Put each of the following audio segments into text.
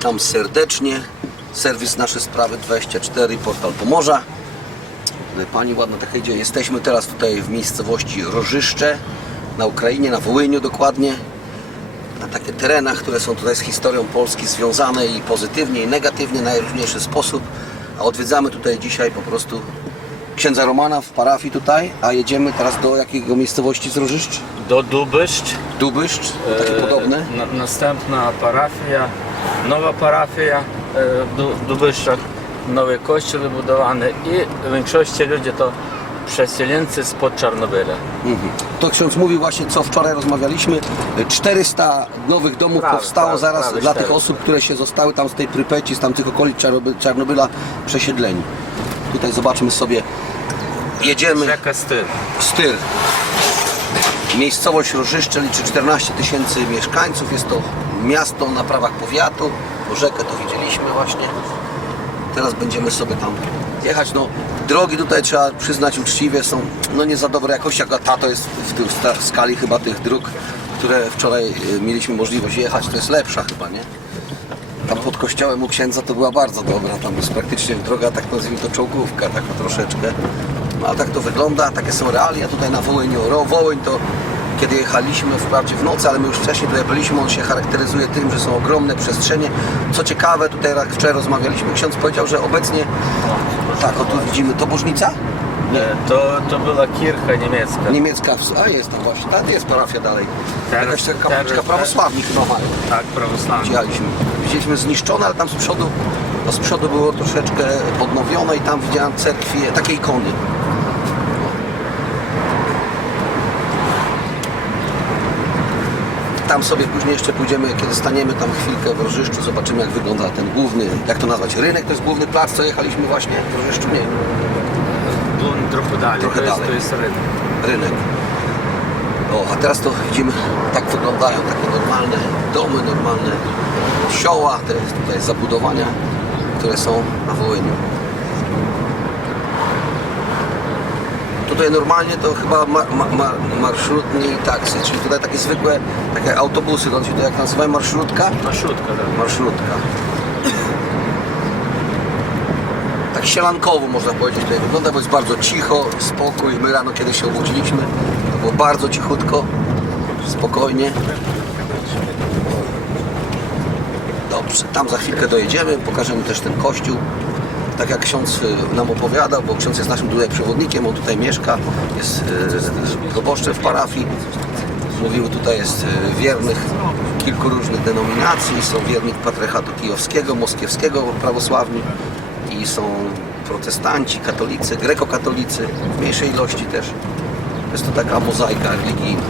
Witam serdecznie. Serwis Nasze Sprawy 24, portal Pomorza. Pani ładna tak idzie. Jesteśmy teraz tutaj w miejscowości Rożyszcze na Ukrainie, na Wołyniu dokładnie. Na takie terenach, które są tutaj z historią Polski związane i pozytywnie i negatywnie, najróżniejszy sposób. A odwiedzamy tutaj dzisiaj po prostu księdza Romana w parafii tutaj, a jedziemy teraz do jakiego miejscowości z Rożyszcz? Do Dubyszcz. Dubyszcz, takie e, podobne. Na, następna parafia nowa parafia e, w Dubyszach, nowy kościół wybudowany i w większości ludzie to przesieleńcy spod Czarnobyla. Mhm. To ksiądz mówi właśnie, co wczoraj rozmawialiśmy, 400 nowych domów prawie, powstało prawie, zaraz prawie dla 400. tych osób, które się zostały tam z tej Prypeci, z tamtych okolic Czarnoby Czarnobyla przesiedleni. Tutaj zobaczymy sobie, jedziemy... Rzeka Styr. Styr. Miejscowość Różyszcze liczy 14 tysięcy mieszkańców, jest to miasto na prawach powiatu. Rzekę to widzieliśmy właśnie. Teraz będziemy sobie tam jechać. No, drogi tutaj trzeba przyznać uczciwie są no nie za dobrej jakości, jak ta to jest w, tych, w skali chyba tych dróg, które wczoraj e, mieliśmy możliwość jechać, to jest lepsza chyba, nie? Tam pod kościołem u księdza to była bardzo dobra, tam jest praktycznie droga, tak nazwijmy to czołgówka, tak troszeczkę. No a tak to wygląda, takie są realia tutaj na Wołyniu. Wołyń to kiedy jechaliśmy, wprawdzie w nocy, ale my już wcześniej tutaj byliśmy, on się charakteryzuje tym, że są ogromne przestrzenie. Co ciekawe, tutaj jak wczoraj rozmawialiśmy, ksiądz powiedział, że obecnie, tak, o tu widzimy, to Bożnica? Nie, to, to była kircha niemiecka. Niemiecka, a jest tam właśnie, tam jest parafia dalej. Teraz, taka tak, kapliczka tak. prawosławni chyba. Tak, prawosławni. Widzieliśmy, widzieliśmy zniszczone, ale tam z przodu, no z przodu było troszeczkę odnowione i tam widziałem cerkwie, takie ikony. Tam sobie później jeszcze pójdziemy, kiedy staniemy tam chwilkę w Rożyszczu, zobaczymy jak wygląda ten główny, jak to nazwać, rynek, to jest główny plac, co jechaliśmy właśnie w Rożyszczu, nie? Było trochę dalej, trochę to, jest, dalej. to jest rynek. Rynek. O, a teraz to widzimy, tak wyglądają takie normalne domy, normalne sioła, te tutaj zabudowania, które są na Wołyniu. tutaj normalnie to chyba ma, ma, taksy, czyli tutaj takie zwykłe takie autobusy, on się to jak nazywa marszrutka? Marszrutka, tak. Marszrutka. Tak sielankowo można powiedzieć tutaj wygląda, bo jest bardzo cicho, spokój. My rano kiedy się obudziliśmy, to było bardzo cichutko, spokojnie. Dobrze, tam za chwilkę dojedziemy, pokażemy też ten kościół. Tak jak ksiądz y, nam opowiadał, bo ksiądz jest naszym tutaj przewodnikiem, on tutaj mieszka, jest y, proboszczem w parafii. Mówił, tutaj jest y, wiernych kilku różnych denominacji, są wierni patriarchatu kijowskiego, moskiewskiego prawosławni i są protestanci, katolicy, grekokatolicy, w mniejszej ilości też. Jest to taka mozaika religijna.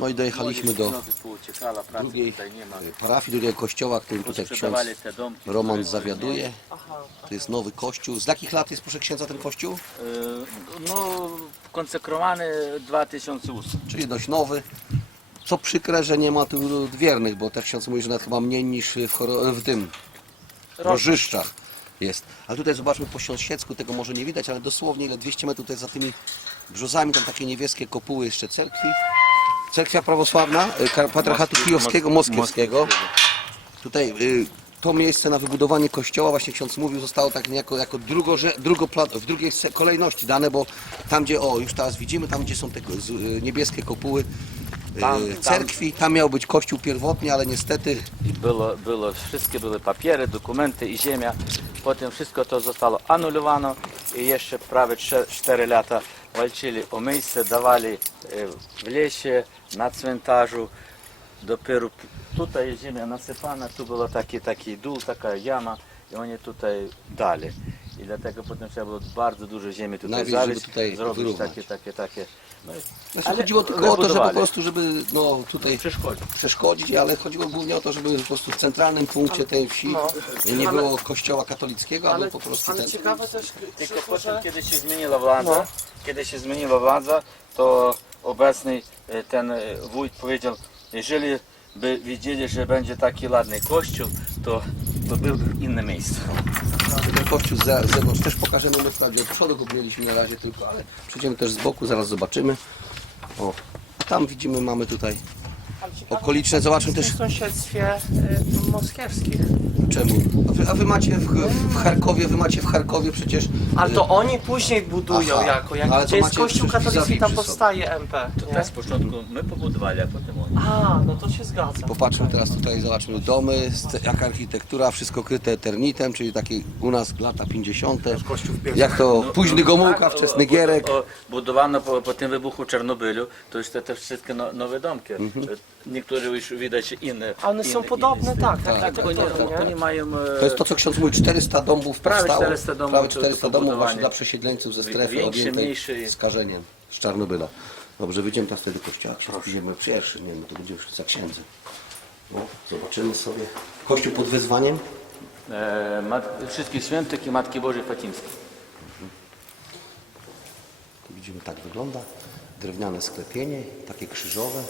No i dojechaliśmy do sala pracy drugiej tutaj nie ma. E, parafii, drugiego e, kościoła, którym tutaj ksiądz te domki. Roman zawiaduje. To jest nowy kościół. Z jakich lat jest, proszę księdza, ten kościół? E, no, konsekrowany 2008. Czyli dość nowy. Co przykre, że nie ma tu wiernych, bo też ksiądz mówi, że nawet chyba mniej niż w, choro- w tym, Rożyszczach jest. Ale tutaj zobaczmy po Siąsiecku, tego może nie widać, ale dosłownie ile 200 metrów to jest za tymi brzozami, tam takie niebieskie kopuły jeszcze cerkwi. Cerkwia prawosławna y, patriarchatu kijowskiego, moskiewskiego. Tutaj y, to miejsce na wybudowanie kościoła, właśnie ksiądz mówił, zostało tak niejako jako drugorze, drugoplan, w drugiej kolejności dane, bo tam gdzie, o już teraz widzimy, tam gdzie są te z- y, niebieskie kopuły y, Tam, tam. cerkwi, tam miał być kościół pierwotnie, ale niestety I było, było, wszystkie były papiery, dokumenty i ziemia. Potem wszystko to zostało anulowano i jeszcze prawie 4 lata walczyli o miejsce, dawali e, w lesie, na cmentarzu. Dopiero p- tutaj jest ziemia nasypana, tu było taki, taki dół, taka jama i oni tutaj dali. I dlatego potem trzeba było bardzo dużo ziemi tutaj Nawieźć, żeby zaleźć, No i Znaczy Ale chodziło tylko o to, żeby po prostu, żeby no, tutaj przeszkodzi. przeszkodzić, ale chodziło głównie o to, żeby po prostu w centralnym punkcie tej wsi No. nie było kościoła katolickiego, ale po prostu ten... ciekawe też, Tylko Krzysztof, potem, że kiedy się zmieniła władza, No. kiedy się zmieniła władza, to obecny e, ten e, wójt powiedział, jeżeli by wiedzieli, że będzie taki ładny kościół, to, to był inne miejsce. Ten kościół z zewnątrz też pokażemy, my wprawdzie od przodu go mieliśmy na razie tylko, ale przejdziemy też z boku, zaraz zobaczymy. O, tam widzimy, mamy tutaj okoliczne zobaczą też... W sąsiedztwie y, moskiewskich. Czemu? A wy, a wy macie w, w Charkowie, wy macie w Charkowie przecież... Ale to y, oni później budują Aha, jako, jak, ale to gdzie jest kościół katolicki, tam powstaje MP. To nie? tak początku my pobudowali, a potem oni. A, no to się zgadza. Popatrzmy teraz tutaj, zobaczmy domy, jak architektura, wszystko kryte eternitem, czyli takie u nas lata 50. kościół. Jak to no, późny no, Gomułka, tak, wczesny Gierek. o, o, Budowano po, po tym wybuchu Czernobylu, to już te, te wszystkie no, nowe domki. Mhm. Niektóre już widać inne. A one są inne- podobne, inne tak, tak, tak, tak, oni nie? mają... e, To jest to, co ksiądz mówi, 400 domów Prawie powstało. 400 domów prawie to- 400 to domów budowanie. właśnie dla przesiedleńców ze strefy Większe, objętej mniejsze. skażeniem z Czarnobyla. Dobrze, wyjdziemy teraz wtedy do kościoła, spijemy pierwszy, nie no to będziemy już za księdzem. No, zobaczymy sobie. Kościół pod wezwaniem. e, mat, wszystkich świętych i Matki Bożej Fatimskiej. Tu widzimy, tak wygląda. Drewniane sklepienie, takie krzyżowe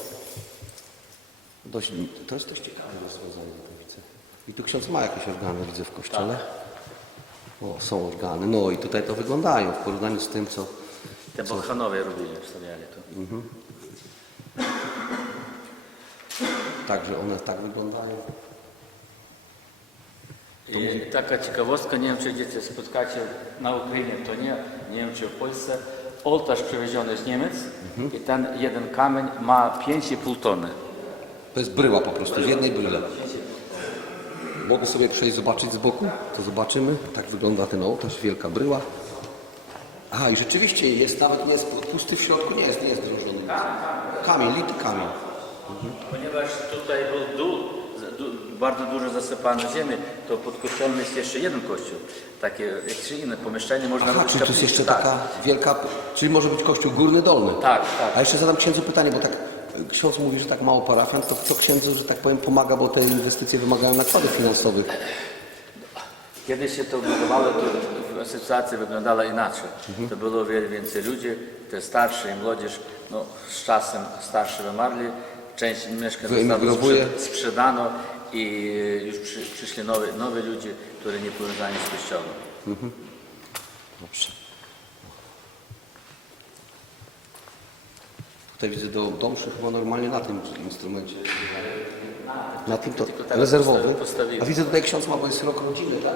dość, to jest dość ciekawe rozwiązanie, rodzaj. I tu ksiądz ma jakieś organy, widzę w kościele. Tak. O, są organy. No i tutaj to wyglądają w porównaniu z tym, co... Te co... robili, wstawiali tu. Mhm. Także one tak wyglądają. I taka ciekawostka, nie wiem czy gdzie spotkacie na Ukrainie, to nie, nie wiem czy w Polsce. Ołtarz przywieziony z Niemiec mhm. i ten jeden kamień ma 5,5 tony. To jest bryła po prostu, w jednej bryle. Mogę sobie przejść zobaczyć z boku? To zobaczymy. Tak wygląda ten ołtarz, wielka bryła. Aha, i rzeczywiście jest, nawet nie jest pusty w środku, nie jest, nie jest drążony. Kamień, lity kamień. Ponieważ tutaj był dół, du- bardzo dużo zasypano ziemi, to pod kościołem jest jeszcze jeden kościół. Takie jeszcze inne pomieszczenie, można Aha, czyli to jest jeszcze tak. taka wielka, czyli może być kościół górny, dolny. Tak, tak. A jeszcze zadam księdzu pytanie, bo tak ksiądz mówi, że tak mało parafian, to co księdzu, że tak powiem, pomaga, bo te inwestycje wymagają nakładów finansowych. Kiedyś się to budowało, to w asocjacji wyglądało inaczej. To było wiele więcej ludzi, te starsi i młodzież, no z czasem starsi wymarli, część mieszkań zostało sprzedano i już przy, przyszli nowi, nowi ludzie, którzy nie powiązani z kościołem. Dobrze. Tutaj widzę do domszy chyba normalnie na tym instrumencie. Na tym to Tylko tak rezerwowy. postawiłem. A widzę tutaj ksiądz ma, bo jest rok rodziny, tak?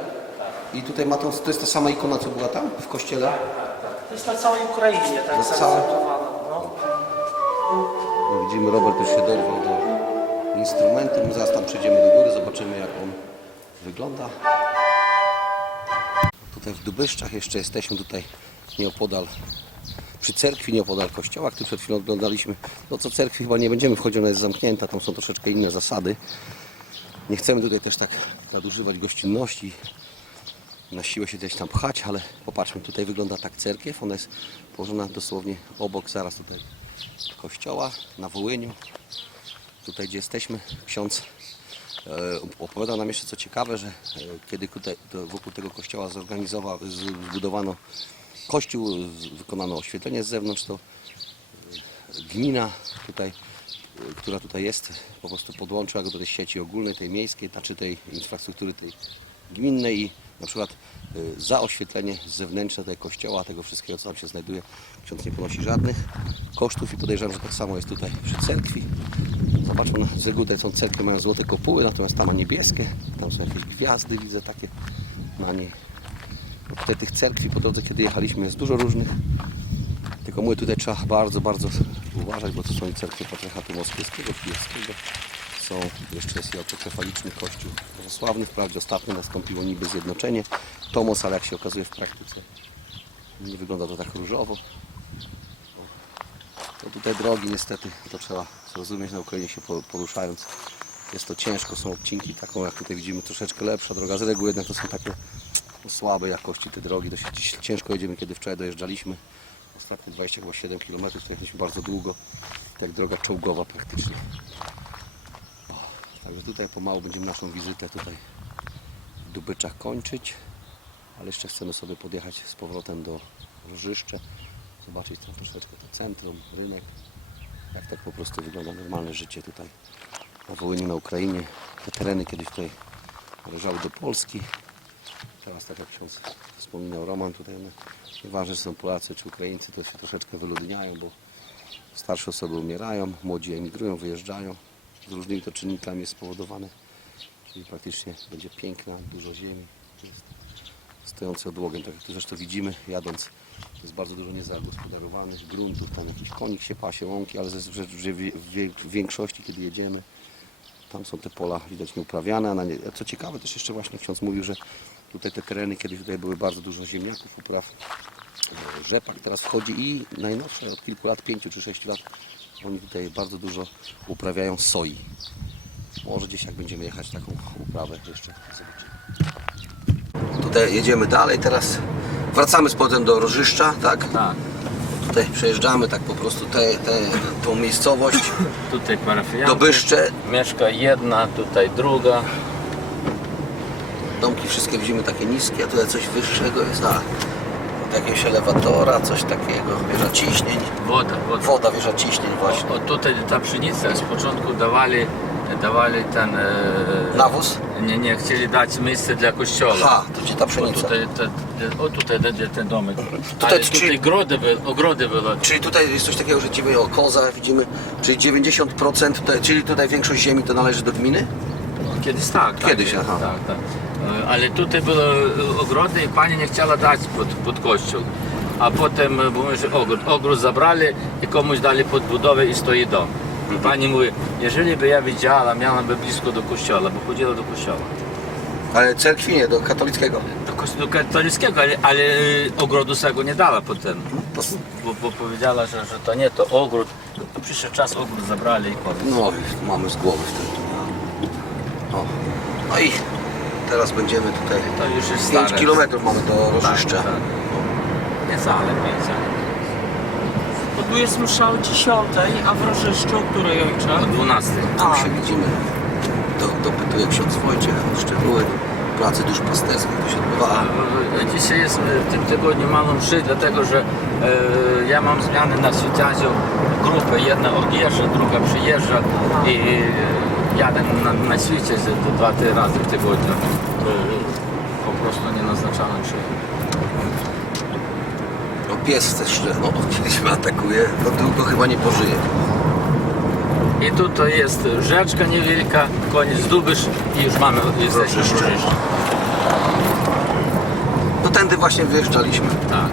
I tutaj ma tą, to jest ta sama ikona, co była tam w kościele? To jest na całej Ukrainie, tak Na całej? No. No, widzimy, Robert już się dorwał do instrumentu. My zaraz tam przejdziemy do góry, zobaczymy jak on wygląda. Tutaj w Dubyszczach jeszcze jesteśmy tutaj nieopodal przy cerkwi, nieopodal kościoła, który przed chwilą oglądaliśmy. No co cerkwi chyba nie będziemy wchodzić, ona jest zamknięta, tam są troszeczkę inne zasady. Nie chcemy tutaj też tak nadużywać gościnności, na siłę się gdzieś tam pchać, ale popatrzmy, tutaj wygląda tak cerkiew, ona jest położona dosłownie obok, zaraz tutaj kościoła na Wołyniu. Tutaj gdzie jesteśmy, ksiądz e, opowiadał nam jeszcze co ciekawe, że e, kiedy tutaj, wokół tego kościoła zorganizował, z- zbudowano kościół, wykonano oświetlenie z zewnątrz, to gmina tutaj, która tutaj jest, po prostu podłączyła go do tej sieci ogólnej, tej miejskiej, znaczy tej infrastruktury tej gminnej i na przykład e, za oświetlenie zewnętrzne tego kościoła, tego wszystkiego, co tam się znajduje, ksiądz nie ponosi żadnych kosztów i podejrzewam, że tak samo jest tutaj przy cerkwi. Zobaczmy, na z reguły tutaj są cerkwie, mają złote kopuły, natomiast tam ma niebieskie, tam są jakieś gwiazdy, widzę takie na niej. Tutaj tych cerkwi po drodze, kiedy jechaliśmy, jest dużo różnych. Tylko mówię, tutaj trzeba bardzo, bardzo uważać, bo to są cerkwie patriarchatu moskiewskiego, kijowskiego. Są, jeszcze jest autokefaliczny kościół prawosławny. Wprawdzie ostatnio nastąpiło niby zjednoczenie Tomos, ale jak się okazuje w praktyce nie wygląda to tak różowo. To tutaj drogi niestety, to trzeba zrozumieć, na Ukrainie się po- poruszając. Jest to ciężko, są odcinki taką jak tutaj widzimy troszeczkę lepsza droga. Z reguły jednak to są takie no, słabej jakości te drogi. Dość ciężko jedziemy, kiedy wczoraj dojeżdżaliśmy. Ostatnie 27 km, to jechaliśmy bardzo długo. Tak droga czołgowa praktycznie. Także tutaj pomału będziemy naszą wizytę tutaj w Dubyczach kończyć. Ale jeszcze chcemy sobie podjechać z powrotem do Rżyszcze. Zobaczyć tam troszeczkę to centrum, rynek. Jak tak po prostu wygląda normalne życie tutaj na Wołyniu, na Ukrainie. Te tereny kiedyś tutaj należały do Polski. Teraz, tak jak ksiądz wspominał Roman, tutaj one, nieważne czy są Polacy czy Ukraińcy, to się troszeczkę wyludniają, bo starsze osoby umierają, młodzi emigrują, wyjeżdżają. z różnymi to czynnikami jest spowodowane. Czyli praktycznie będzie piękna, dużo ziemi. Stojący odłogiem, tak jak tu zresztą widzimy, jadąc. Jest bardzo dużo niezagospodarowanych gruntów, tam jakiś konik się pasie, łąki, ale w, większości, kiedy jedziemy, tam są te pola widać nieuprawiane. Co ciekawe też jeszcze właśnie ksiądz mówił, że tutaj te tereny kiedyś tutaj były bardzo dużo ziemniaków, upraw. E, Rzepak teraz wchodzi i najnowsze od kilku lat, pięciu czy sześciu lat, oni tutaj bardzo dużo uprawiają soi. Może gdzieś jak będziemy jechać taką uprawę jeszcze zobaczymy. Tutaj jedziemy dalej, teraz wracamy z powrotem do Rożyszcza, tak? Tak. Tutaj przejeżdżamy tak po prostu te, te, tą miejscowość, Tutaj parafianty. Dobyszcze, Mieszka jedna, tutaj druga wszystkie widzimy takie niskie, a tutaj coś wyższego jest, a jakiegoś elewatora, coś takiego, wieża ciśnień. Woda, woda. Woda, wieża ciśnień właśnie. O, tutaj ta pszenica z początku dawali, dawali ten... E, e, Nawóz? Nie, nie, chcieli dać miejsce dla kościoła. Ha, to gdzie ta pszenica? O tutaj, te, o, tutaj będzie ten domek. Mhm. Tutaj, Ale tutaj czyli, grody, ogrody były. Czyli tutaj jest coś takiego, że widzimy o kozach, widzimy, czyli 90%, tutaj, czyli tutaj większość ziemi to należy do gminy? Kiedyś tak. tak Kiedyś, aha. Tak, tak. E, ale tutaj były e, ogrody i pani nie chciała dać pod, pod kościół. A potem, e, bo że ogród, ogród zabrali i komuś dali podbudowę i stoi dom. I pani mówi, jeżeli by ja widziała, miałaby blisko do kościoła, bo chodziła do kościoła. Ale cerkwi nie, do katolickiego. Do, do katolickiego, ale, ale ogrodu swego nie dała potem. No, bo, bo powiedziała, że, że to nie, to ogród. Przyszedł czas, ogród zabrali i koniec. No, mamy z głowy w tym. O. No i teraz będziemy tutaj, To już jest 5 stare. km mamy do Rożyszcza. Tak, tak. Nie wcale, pięć, ale Bo tu jest msza o 10, a w Rożyszczu o której ojcze? o 12. Tam się widzimy. Do, dopytuje ksiądz Wojciech szczegóły pracy duszpasterskiej, to się odbywa. A Dzisiaj jest w tym tygodniu mało mszy, dlatego że e, ja mam zmiany na świeciadziu grupy. Jedna odjeżdża, druga przyjeżdża i e, jadę tak na, na świecie, że to dwa, trzy razy w tygodniu. Po prostu nie naznaczano się. No pies też, że no, kiedyś mnie atakuje, to długo chyba nie pożyje. I tutaj jest rzeczka niewielka, koniec Dubysz i już mamy, jesteśmy w Rożyszczy. Rożyszczy. No tędy właśnie wyjeżdżaliśmy. Tak.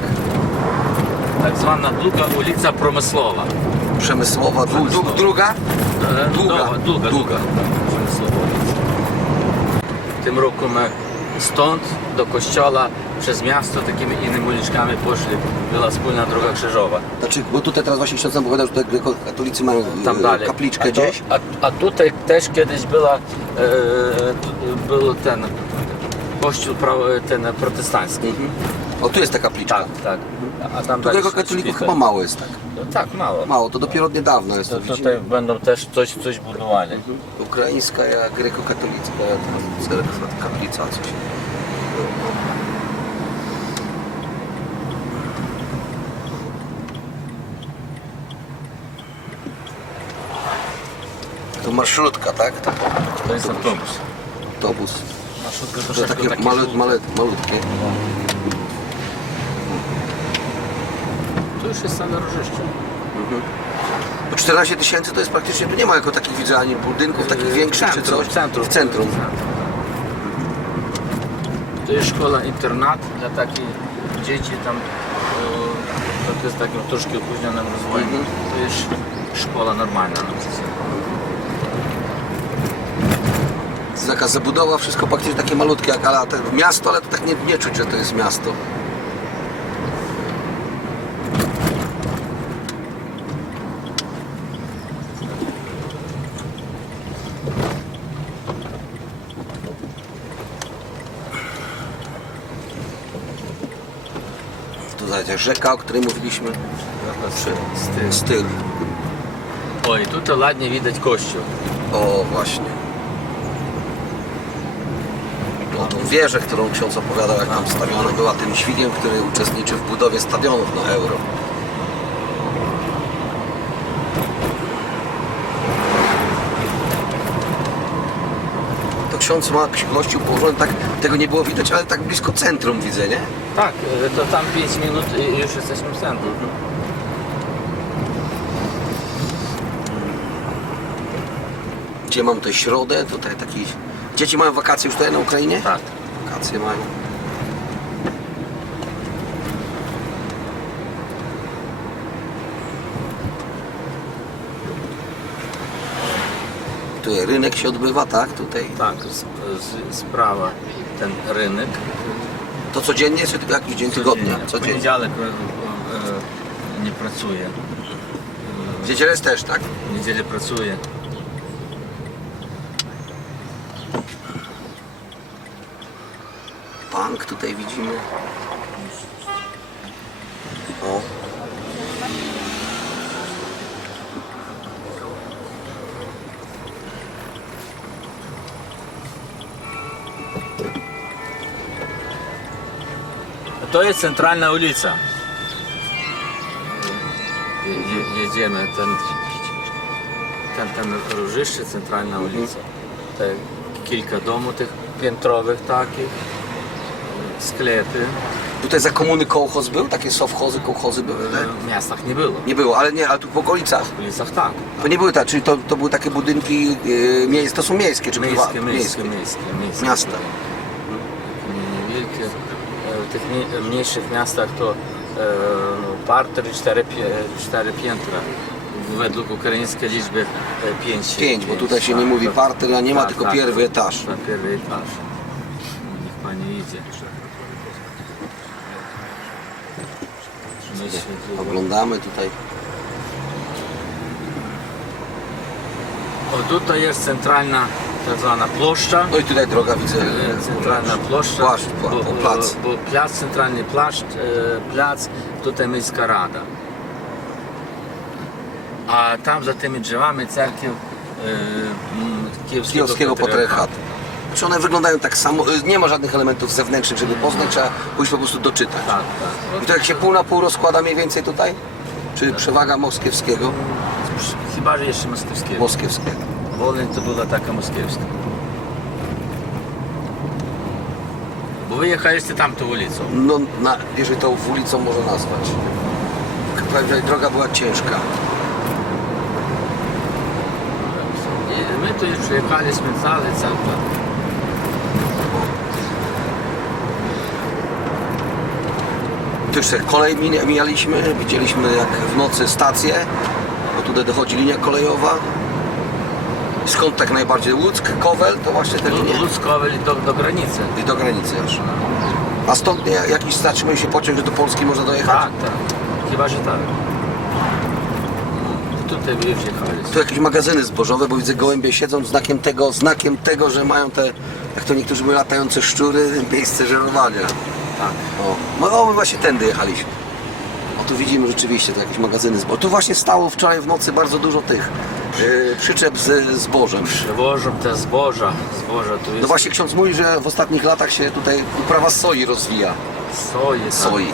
Tak zwana długa ulica Promysłowa. Przemysłowa, dłu, dłu, druga? E, Długa. Długa, długa. W tym roku my stąd do kościoła przez miasto takimi innymi uliczkami poszli. Była wspólna droga krzyżowa. Znaczy, bo tutaj teraz właśnie ksiądz nam powiedział, że tutaj katolicy mają Tam e, dalej. kapliczkę a to, gdzieś. A, a tutaj też kiedyś była, e, tu- był ten kościół pra- ten protestancki. O, tu jest ta kapliczka. Tak, tak. A tam dalej katolików szpital. chyba mało jest tak. No, tak, mało. Mało, to dopiero od niedawna jest To, to, tutaj będą też coś, coś budowali. Ukraińska, jak grekokatolicka tam cerkwa, kaplica, coś. To marszrutka, tak? To To jest autobus. autobus. Marszrutka To troszeczkę takie male, male, malutkie. To już jest rożyszcze. Bo 14 tysięcy to jest praktycznie, tu nie ma jako takich widzę ani budynków takich Yy, większych czy centrum, coś. w centrum. W centrum. To jest szkoła internat dla takich dzieci tam. e, To jest takim troszkę opóźnionym rozwojem. Mhm. To jest szkoła normalna na przykład. Taka zabudowa, wszystko praktycznie takie malutkie jak ale miasto, ale to tak nie, nie czuć, że to jest miasto. Tutaj też rzeka, o której mówiliśmy. Styl. Styl. Oj, tutaj ładnie widać kościół. O, właśnie. No, tą wieżę, którą ksiądz opowiadał, jak tam stawiona była tym dźwigiem, który uczestniczy w budowie stadionów na euro. To ksiądz ma gościu położony tak, tego nie było widać, ale tak blisko centrum widzę, nie? Tak, e, to tam 5 minut i już jesteśmy w centrum. gdzie mam tę środę, tutaj taki... Dzieci mają wakacje już tutaj na Ukrainie? Tak. Wakacje mają. Tutaj rynek się odbywa, tak? Tutaj. Tak, sprawa ten rynek. To codziennie, czy tylko jakiś dzień tygodnia? W Codziennie. poniedziałek e, e, nie pracuje. W niedzielę jest też, tak? W niedzielę pracuje. Bank tutaj widzimy. O. To jest centralna ulica. Je, je, jedziemy, ten, ten, ten różyще, centralna ulica. Te kilka domów tych piętrowych takich, sklepy. Tutaj za komuny kołchoz był? Takie sowchozy, kołchozy były? W miastach nie było. Nie było, ale nie, ale tu po okolicach. W ulicach tak. To nie były tak, czyli to, to były takie budynki yy, miejskie, to są miejskie, czy Miejskie, prywatne? miejskie, miejskie, miejskie. Miasta. Nie- Niewielkie. E, W tych mniej- mniejszych miastach to e, no, parter i cztery, piętra. Według ukraińskiej liczby e, pięć. Pięć, bo tutaj się nie mówi parter, a nie ma Tak, tylko tak. pierwszy etaż. Pierwszy etaż. Niech pani idzie. Oglądamy tutaj. O, tutaj jest centralna tak zwana ploszcza. No i tutaj droga widzę. E, Centralna ploszcza, Plac, pla- bo, plac. bo plac, centralny plac, e, plac, tutaj miejska rada. A tam za tymi drzewami cerkiew e, kijowskiego, Kijowskiego patriarchatu. Czy one wyglądają tak samo? Nie ma żadnych elementów zewnętrznych, żeby poznać, trzeba pójść po prostu doczytać. Tak, tak. I to jak się pół na pół rozkłada mniej więcej tutaj? Czy przewaga moskiewskiego? Chyba, że jeszcze moskiewskiego. Moskiewskiego. To była taka moskiewska. Bo wyjechaliście tamtą ulicą. No, na, jeżeli to ulicą można nazwać. Że droga była ciężka. I my tu już przyjechaliśmy cały cały. Tu jeszcze kolej mija- mijaliśmy, widzieliśmy jak w nocy stację, bo tutaj dochodzi linia kolejowa. Skąd tak najbardziej Łuck, Kowel, to właśnie te linie Ludzkowy do, do granicy. i do granicy aż. A stąd nie, jakiś zatrzymuje się pociąg, że do Polski można dojechać? Tak, tak. Chyba, że tak. Tutaj wy wjechaliście. Tu jakieś magazyny zbożowe, bo widzę gołębie siedzą znakiem tego, znakiem tego, że mają te, jak to niektórzy mówią, latające szczury, miejsce żerowania. Tak. O, no o, my właśnie tędy jechaliśmy. O tu widzimy rzeczywiście te jakieś magazyny zbożowe. Tu właśnie stało wczoraj w nocy bardzo dużo tych yy, przyczep z zbożem. Przywożą te zboża. Zboża tu jest No właśnie ksiądz mówi, że w ostatnich latach się tutaj uprawa soi rozwija. soje. tak. Soi.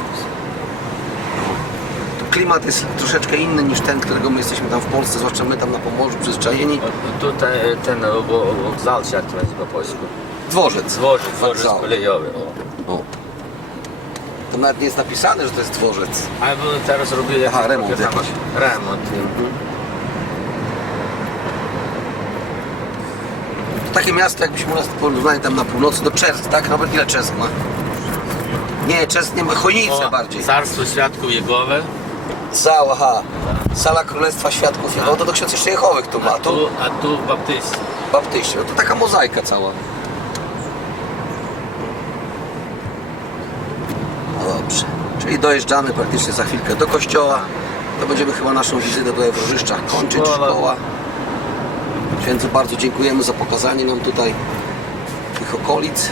Klimat jest troszeczkę inny niż ten, którego my jesteśmy tam w Polsce, zwłaszcza my tam na Pomorzu przyzwyczajeni. O, Tutaj ten o, o, wokzal, jak to jest po polsku? Dworzec. Dworzec, dworzec Wokzał. kolejowy. O. O. To nawet nie jest napisane, że to jest dworzec. A bo teraz robili Aha, jakiś remont jakiś. Remont. Takie miasto, jakbyśmy u nas porównali tam na północy do Czersk, tak? Robert, ile Czersk ma? Nie, Czersk nie ma, Chojnice O, bardziej. Carstwo Świadków Jegowy. Sal, aha. Sala Królestwa Świadków Jehowy. O, to do ksiądz jeszcze Jehowych tu ma. A Tu tu, a tu baptyści. Baptyści. No to taka mozaika cała. No dobrze. Czyli dojeżdżamy praktycznie za chwilkę do kościoła. To będziemy chyba naszą wizytę tutaj w Różyszczach kończyć. Szkoła. Szkoła. Księdzu bardzo dziękujemy za pokazanie nam tutaj tych okolic.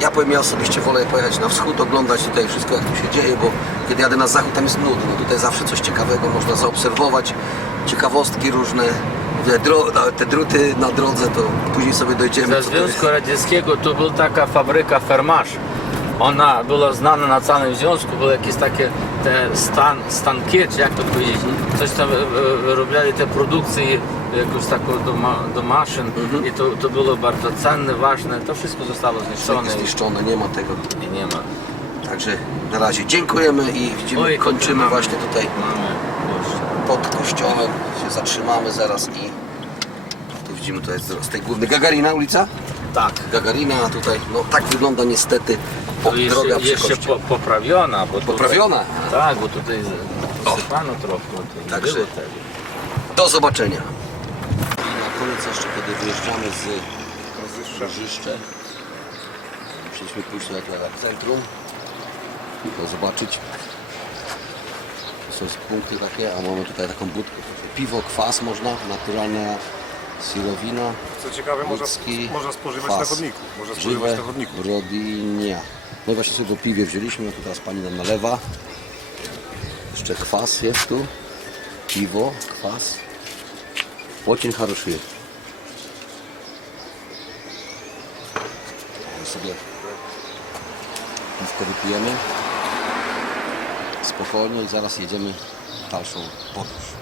Ja powiem, ja osobiście wolę pojechać na wschód, oglądać tutaj wszystko jak tu się dzieje, bo kiedy jadę na zachód tam jest nudno. Tutaj zawsze coś ciekawego można zaobserwować, ciekawostki różne. Te, dro, te druty na drodze to później sobie dojdziemy. Jest. Związku Radzieckiego tu była taka fabryka Fermasz. Ona była znana na całym związku, były jakieś takie te stan, stanki, czy jak to powiedzieć, coś tam e, e, wyrobiali te produkcje jakąś taką do, ma, do maszyn Mhm. i to, to było bardzo cenne, ważne, to wszystko zostało zniszczone zniszczone, nie ma tego. i nie ma. Także na razie dziękujemy i widzimy, Oj, kończymy mamy- właśnie tutaj pod kościołem się zatrzymamy zaraz i tu widzimy, to jest z tej głównej Gagarina ulica? Tak. Gagarina, a tutaj, no tak wygląda niestety po, To jeszcze, droga jeszcze kościele. po, poprawiona. Bo Poprawiona? Tutaj, tak, bo tutaj zasypano trochę. Także-. Do zobaczenia. I na koniec jeszcze kiedy wyjeżdżamy z Rożyszcze, musieliśmy pójść na centrum, to zobaczyć. To są punkty takie, a mamy tutaj taką budkę. Piwo, kwas można, naturalna sirowina, Co ciekawe, można, ludzki można spożywać na chodniku. Można spożywać żywe na chodniku. brodinia. No i właśnie sobie to piwie wzięliśmy, no to teraz pani nam nalewa. Jeszcze kwas jest tu, piwo, kwas, płocin haruszy. sobie piwko wypijemy spokojnie i zaraz jedziemy w dalszą podróż.